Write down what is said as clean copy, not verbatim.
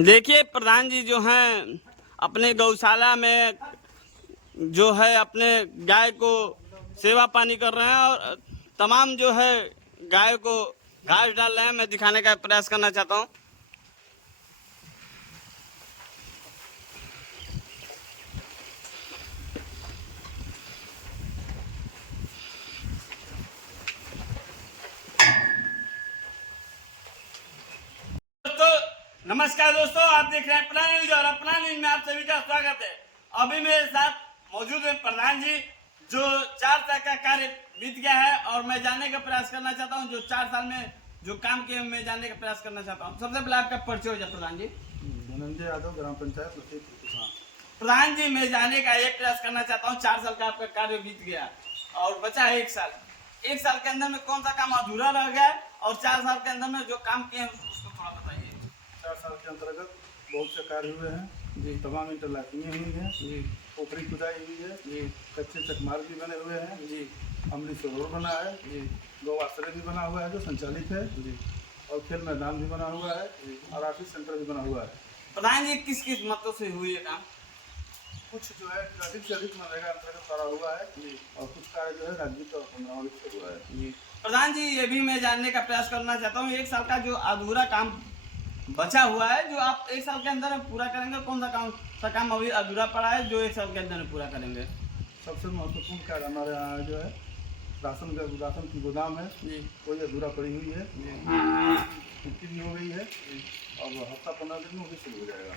देखिए प्रधान जी जो हैं अपने गौशाला में जो है अपने गाय को सेवा पानी कर रहे हैं और तमाम जो है गाय को घास डाल रहे हैं। मैं दिखाने का प्रयास करना चाहता हूं। नमस्कार दोस्तों, आप देख रहे हैं अपना न्यूज और अपना न्यूज में आप सभी का स्वागत है। अभी मेरे साथ मौजूद है प्रधान जी, जो 4 साल का कार्य बीत गया है और मैं जानने का प्रयास करना चाहता हूं जो 4 साल में जो काम किए मैं जानने का प्रयास करना चाहता हूं। सबसे पहले आपका परिचय हो जाए प्रधान जी। धनंजय यादव, ग्राम पंचायत लतीफपुर। प्रधान जी मैं जानने का एक प्रयास करना चाहता हूँ, 4 साल का आपका कार्य बीत गया और बचा है 1 साल। 1 साल के अंदर में कौन सा काम अधूरा रह गया और 4 साल के अंदर में जो काम किए उसको थोड़ा बताइए। 4 साल के अंतर्गत बहुत से कार्य हुए हैं जी। तमाम इंटरलॉकिंग हुई है जी, पोखरी खुदाई हुई है जी, कच्चे चकमार्ग भी बने हुए हैं जी, अमली सरोवर बना है जी, गौ आश्रय भी बना हुआ है जो संचालित है जी, और खेल मैदान भी बना हुआ है जी, और ऑफिस सेंटर भी बना हुआ है। प्रधान जी किस किस मतों से हुई है काम? कुछ जो है अधिक से अधिक मनरेगा अंतर्गत करा हुआ है जी, और कुछ कार्य जो है राज्य का 15 से हुआ है जी। प्रधान जी ये भी मैं जानने का प्रयास करना चाहता हूँ, 1 साल का जो अधूरा काम बचा हुआ है जो आप 1 साल के अंदर में पूरा करेंगे, कौन सा काम अभी अधूरा पड़ा है जो 1 साल के अंदर में पूरा करेंगे? सबसे महत्वपूर्ण कार्य हमारे यहाँ जो है राशन की गोदाम है जी, कोई अधूरा पड़ी हुई है, छुट्टी भी हो गई है और हफ्ता 15 दिन में भी शुरू हो जाएगा।